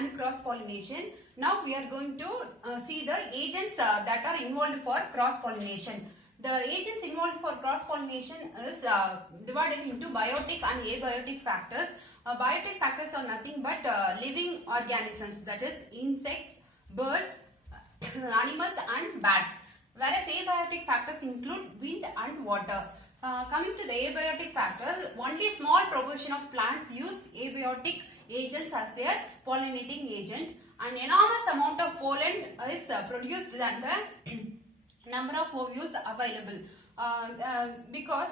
and cross-pollination. Now we are going to see the agents that are involved for cross-pollination. The agents involved for cross-pollination is divided into biotic and abiotic factors. Biotic factors are nothing but living organisms, that is insects, birds, animals and bats. Whereas abiotic factors include wind and water. Coming to the abiotic factors, only small proportion of plants use abiotic agents as their pollinating agent. An enormous amount of pollen is produced than the number of ovules available. Because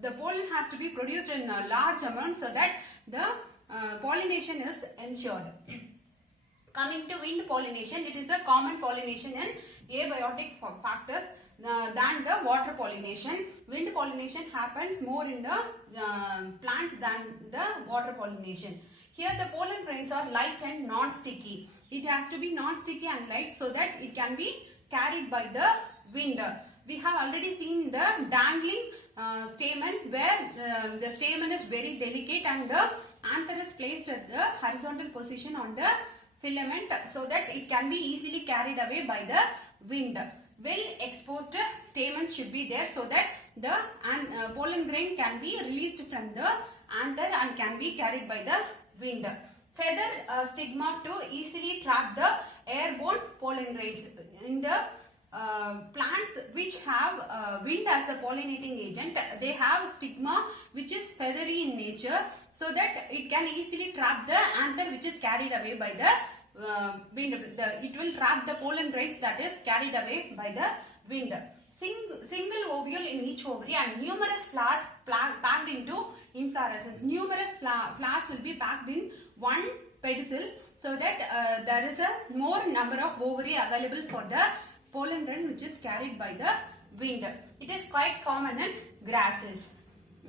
the pollen has to be produced in a large amount so that the pollination is ensured. Coming to wind pollination, it is a common pollination in abiotic factors than the water pollination. Wind pollination happens more in the plants than the water pollination. Here the pollen grains are light and non-sticky. It has to be non-sticky and light so that it can be carried by the wind. We have already seen the dangling stamen where the stamen is very delicate and the anther is placed at the horizontal position on the filament so that it can be easily carried away by the wind. Well exposed stamens should be there so that the pollen grain can be released from the anther and can be carried by the wind. Feather stigma to easily trap the airborne pollen grains. In the plants which have wind as a pollinating agent, they have stigma which is feathery in nature so that it can easily trap the anther which is carried away by the wind. It will trap the pollen grains that is carried away by the wind. Single ovule in each ovary and numerous flowers packed into inflorescence. Numerous flowers will be packed in one pedicel so that there is a more number of ovary available for the pollen grain which is carried by the wind. It is quite common in grasses.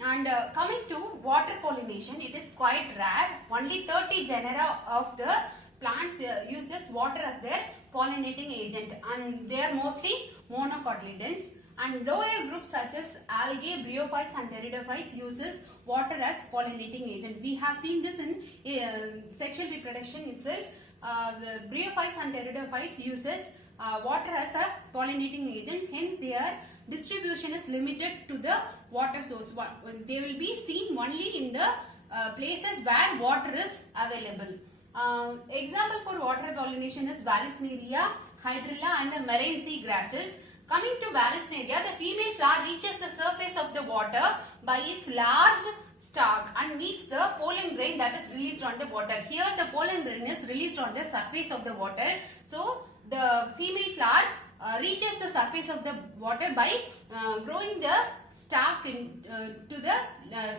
And coming to water pollination, it is quite rare. Only 30 genera of the plants uses water as their pollinating agent, and they are mostly monocotyledons. And lower groups such as algae, bryophytes and pteridophytes uses water as pollinating agent. We have seen this in sexual reproduction itself. The bryophytes and pteridophytes uses water as a pollinating agent, hence their distribution is limited to the water source. They will be seen only in the places where water is available. Example for water pollination is Vallisneria, Hydrilla and Meraceae grasses. Coming to Vallisneria, the female flower reaches the surface of the water by its large stalk and meets the pollen grain that is released on the water. Here the pollen grain is released on the surface of the water. So the female flower reaches the surface of the water by growing the stalk to the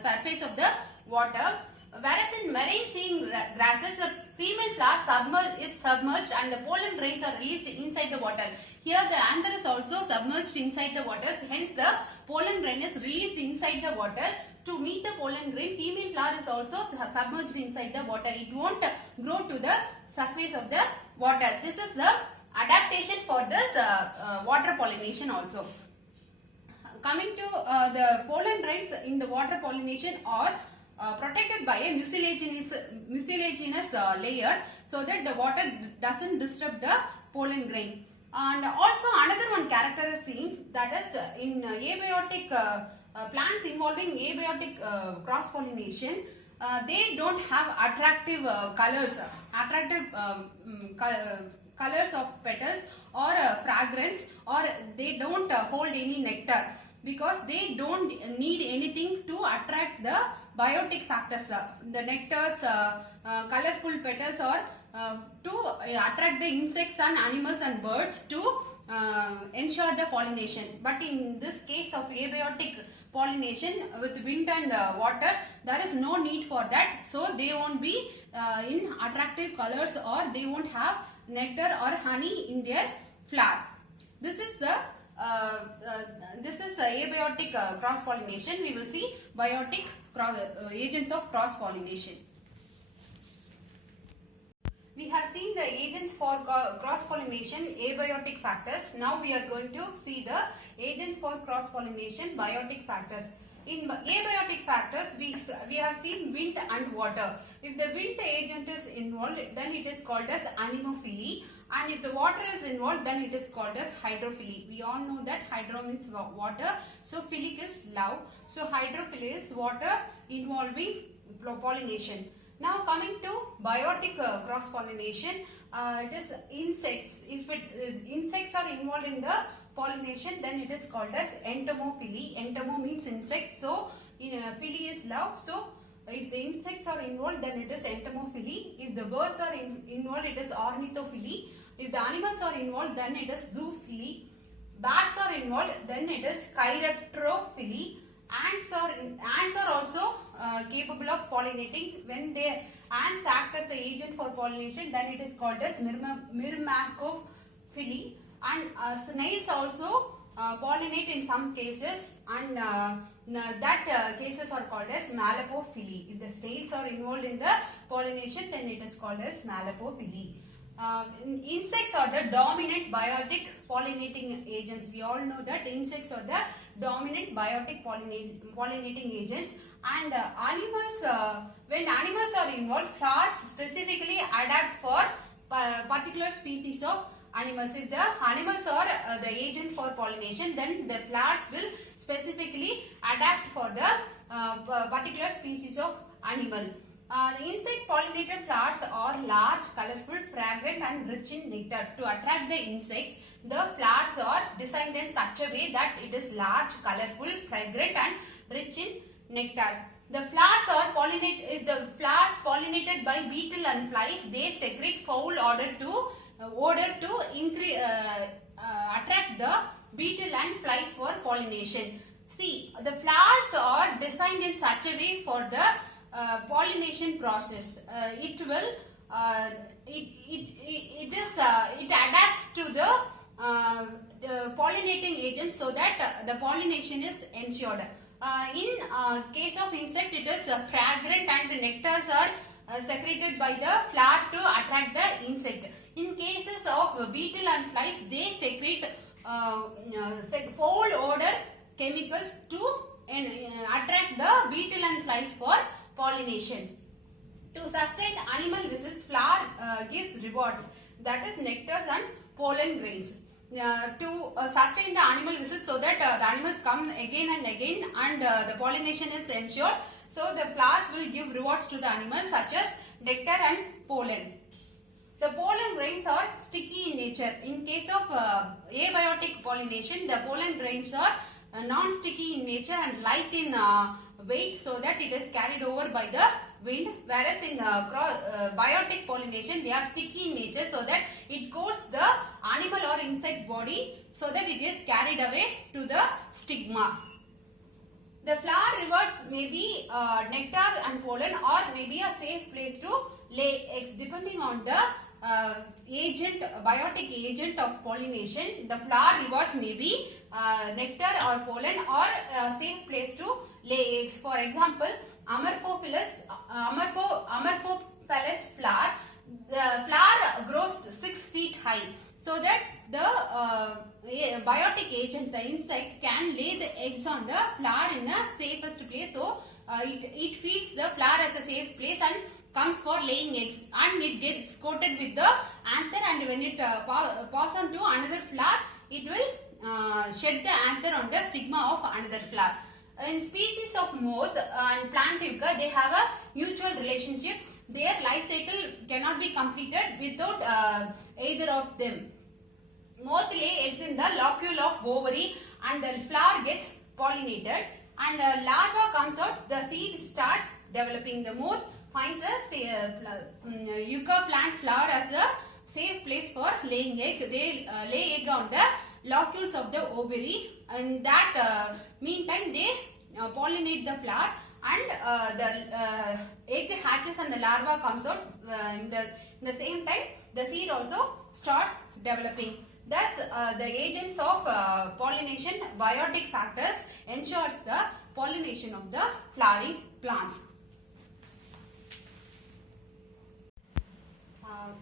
surface of the water. Whereas in Meraceae grasses, the female flower is submerged and the pollen grains are released inside the water. Here the anther is also submerged inside the water, hence the pollen grain is released inside the water. To meet the pollen grain, female flower is also submerged inside the water. It won't grow to the surface of the water. This is the adaptation for this water pollination also. Coming to the pollen grains in the water pollination are protected by a mucilaginous layer so that the water doesn't disrupt the pollen grain. And also another one character is seen, that is in abiotic plants involving abiotic cross pollination, they don't have attractive colors of petals or fragrance, or they don't hold any nectar, because they don't need anything to attract the biotic factors. The nectars, colorful petals, or to attract the insects and animals and birds to ensure the pollination. But in this case of abiotic pollination with wind and water, there is no need for that. So they won't be in attractive colors, or they won't have nectar or honey in their flower. This is the abiotic cross pollination. We will see biotic agents of cross pollination. We have seen the agents for cross pollination, abiotic factors. Now we are going to see the agents for cross pollination, biotic factors. In abiotic factors, we have seen wind and water. If the wind agent is involved, then it is called as anemophily, and if the water is involved, then it is called as hydrophily. We all know that hydro means water, so philic is love. So hydrophily is water involving pollination. Now coming to biotic cross pollination, it is insects. If insects are involved in the pollination, then it is called as entomophily. Entomo means insects, so phily is love. So if the insects are involved, then it is entomophily. If the birds are involved, it is ornithophily. If the animals are involved, then it is zoophily. Bats are involved, then it is chiropterophily. Ants are also capable of pollinating. When ants act as the agent for pollination, then it is called as myrmecophily. And snails also pollinate in some cases, and cases are called as malapophily. If the snails are involved in the pollination, then it is called as malapophily. Insects are the dominant biotic pollinating agents. We all know that insects are the dominant biotic pollinating agents. And animals, when animals are involved, flowers specifically adapt for particular species of animals. If the animals are the agent for pollination, then the flowers will specifically adapt for the particular species of animal. The insect pollinated flowers are large, colorful, fragrant and rich in nectar. To attract the insects, the flowers are designed in such a way that it is large, colorful, fragrant and rich in nectar. The flowers are pollinated. If the flowers pollinated by beetle and flies, they secrete foul odor to attract the beetle and flies for pollination. See, the flowers are designed in such a way for the pollination process. It adapts to the pollinating agent so that the pollination is ensured. In case of insect, it is fragrant and nectars are secreted by the flower to attract the insect. In cases of beetle and flies, they secrete foul odor chemicals to attract the beetle and flies for pollination. To sustain animal visits, flower gives rewards, that is nectars and pollen grains. To sustain the animal visits so that the animals come again and again and the pollination is ensured, so the flowers will give rewards to the animals such as nectar and pollen. The pollen grains are sticky in nature. In case of abiotic pollination, the pollen grains are non-sticky in nature and light in weight, so that it is carried over by the wind, whereas in biotic pollination they are sticky in nature, so that it coats the animal or insect body, so that it is carried away to the stigma. The flower rewards may be nectar and pollen, or may be a safe place to lay eggs, depending on the biotic agent of pollination. The flower rewards may be nectar or pollen, or a safe place to lay eggs. For example, Amorphophallus flower, the flower grows 6 feet high, so that the biotic agent, the insect, can lay the eggs on the flower in the safest place. So it feeds the flower as a safe place and comes for laying eggs, and it gets coated with the anther, and when it pass on to another flower, it will shed the anther on the stigma of another flower. In species of moth and plant yucca, they have a mutual relationship. Their life cycle cannot be completed without either of them. Moth lay eggs in the locule of ovary, and the flower gets pollinated, and larva comes out, the seed starts developing. The moth finds a yucca plant flower as a safe place for laying egg. They lay egg on the locules of the ovary. In that meantime, they pollinate the flower, and the egg hatches and the larva comes out. In the same time, the seed also starts developing. Thus, the agents of pollination, biotic factors, ensures the pollination of the flowering plants.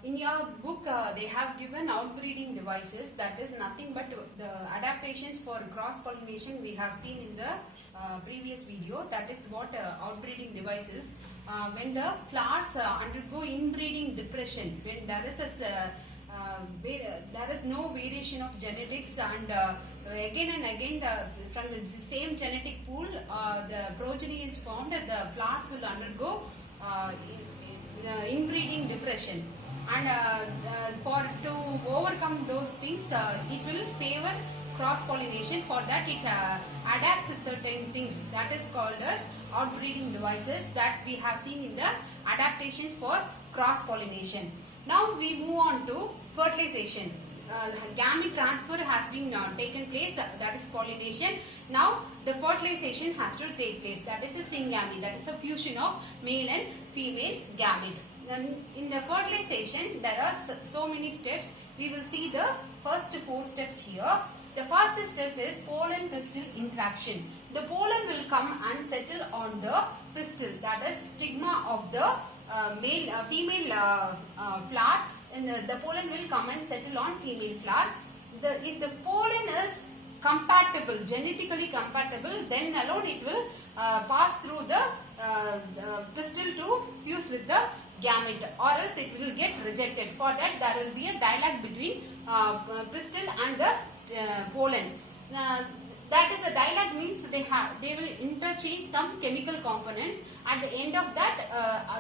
In your book, they have given outbreeding devices. That is nothing but the adaptations for cross pollination we have seen in the previous video. That is what outbreeding device is. When the flowers undergo inbreeding depression, when there is there is no variation of genetics, and again and again from the same genetic pool the progeny is formed, the flowers will undergo inbreeding depression, and to overcome those things it will favor cross pollination. For that it adapts certain things that is called as outbreeding devices that we have seen in the adaptations for cross pollination. Now we move on to fertilization. Gamete transfer has been taken place, that is pollination. Now the fertilization has to take place, that is a syngamy, that is a fusion of male and female gamete. Then in the fertilization there are so many steps. We will see the first 4 steps here. The first step is pollen pistil interaction. The pollen will come and settle on the pistil, that is stigma of the female flower, and the pollen will come and settle on female flower. If the pollen is compatible, genetically compatible, then alone it will pass through the pistil to fuse with the gamete, or else it will get rejected. For that there will be a dialogue between pistil and the pollen. That is, a dialogue means they will interchange some chemical components. At the end of that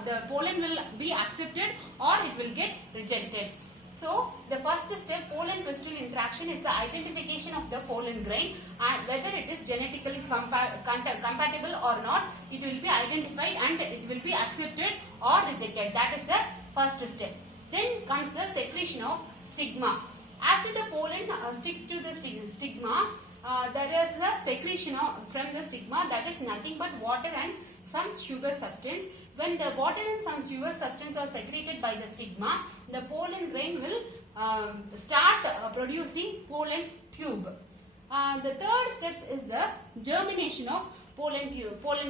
the pollen will be accepted or it will get rejected. So the first step, pollen pistil interaction, is the identification of the pollen grain, and whether it is genetically compatible or not, it will be identified and it will be accepted or rejected. That is the first step. Then comes the secretion of stigma. After the pollen sticks to the stigma, there is the secretion from the stigma, that is nothing but water and some sugar substance. When the water and some sugar substance are secreted by the stigma, the pollen grain will start producing pollen tube. The third step is the germination of pollen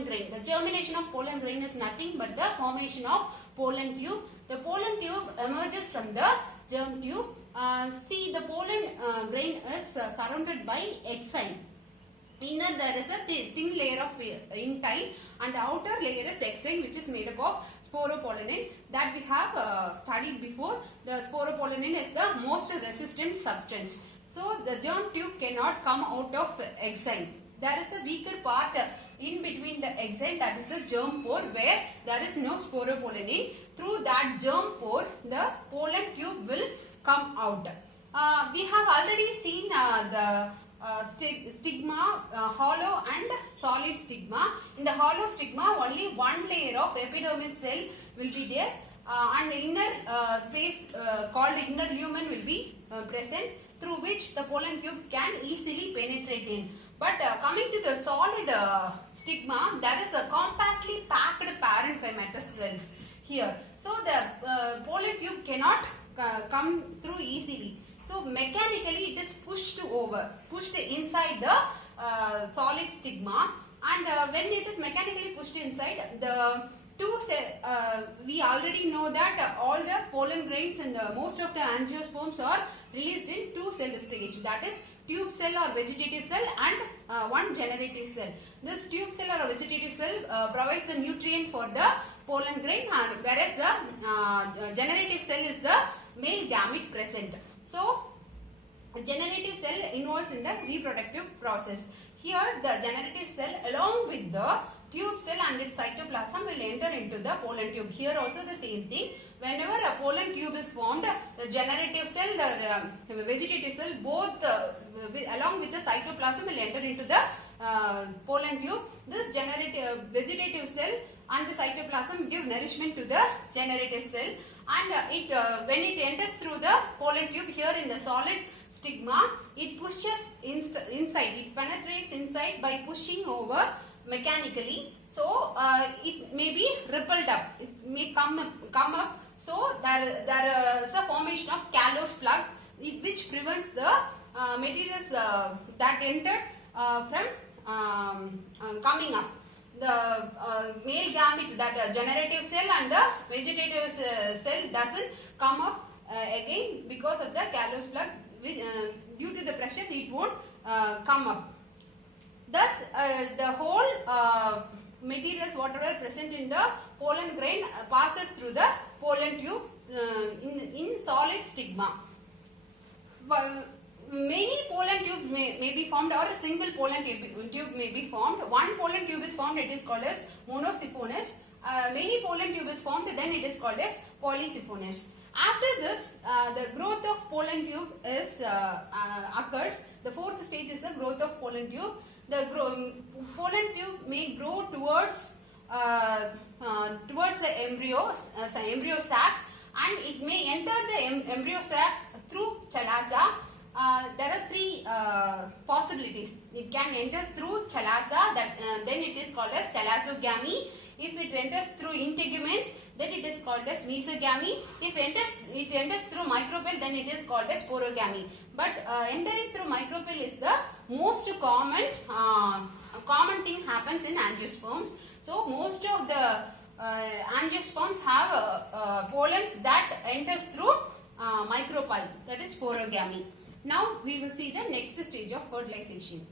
grain. The germination of pollen grain is nothing but the formation of pollen tube. The pollen tube emerges from the germ tube. See, the pollen grain is surrounded by exine. Inner there is a thin layer of intine, and the outer layer is exine, which is made up of sporopollenin that we have studied before. The sporopollenin is the most resistant substance. So the germ tube cannot come out of exine. There is a weaker part in between the exine, that is the germ pore, where there is no sporopollenin. Through that germ pore, the pollen tube will come out. We have already seen the stigma, hollow and solid stigma. In the hollow stigma, only one layer of epidermis cell will be there, and the inner space called inner lumen will be present, through which the pollen tube can easily penetrate in. But coming to the solid stigma, there is a compactly packed parenchymatous cells here. So the pollen tube cannot come through easily. So mechanically it is pushed inside the solid stigma, and when it is mechanically pushed inside, the we already know that all the pollen grains and most of the angiosperms are released in 2 cell stage, that is tube cell or vegetative cell and one generative cell. This tube cell or vegetative cell provides the nutrient for the pollen grain, and whereas the generative cell is the male gamete present. So generative cell involves in the reproductive process. Here the generative cell along with the tube cell and its cytoplasm will enter into the pollen tube. Here also the same thing. Whenever a pollen tube is formed, the generative cell, the vegetative cell, both along with the cytoplasm will enter into the pollen tube. This vegetative cell and the cytoplasm give nourishment to the generative cell, and when it enters through the pollen tube here in the solid stigma, it pushes inside, it penetrates inside by pushing over mechanically. So it may be rippled up, it may come up. So there is a formation of callose plug, which prevents the materials that entered from coming up. the male gamete, that generative cell and the vegetative cell doesn't come up again because of the callus plug. Due to the pressure, it won't come up. Thus, the whole materials, whatever present in the pollen grain, passes through the pollen tube in solid stigma. Many pollen tubes may be formed, or a single pollen tube may be formed. One pollen tube is formed, it is called as monosiphonous. Many pollen tube is formed, then it is called as polysiphonous. After this, the growth of pollen tube is occurs. The fourth stage is the growth of pollen tube. The pollen tube may grow towards the embryo sac, and it may enter the embryo sac through chalaza. There are three possibilities. It can enter through chalaza, then it is called as chalazogamy. If it enters through integuments, then it is called as mesogamy. If it enters through micropyle, then it is called as sporogamy. But entering through micropyle is the most common thing happens in angiosperms. So most of the angiosperms have pollens that enters through micropyle, that is sporogamy. Now we will see the next stage of fertilization.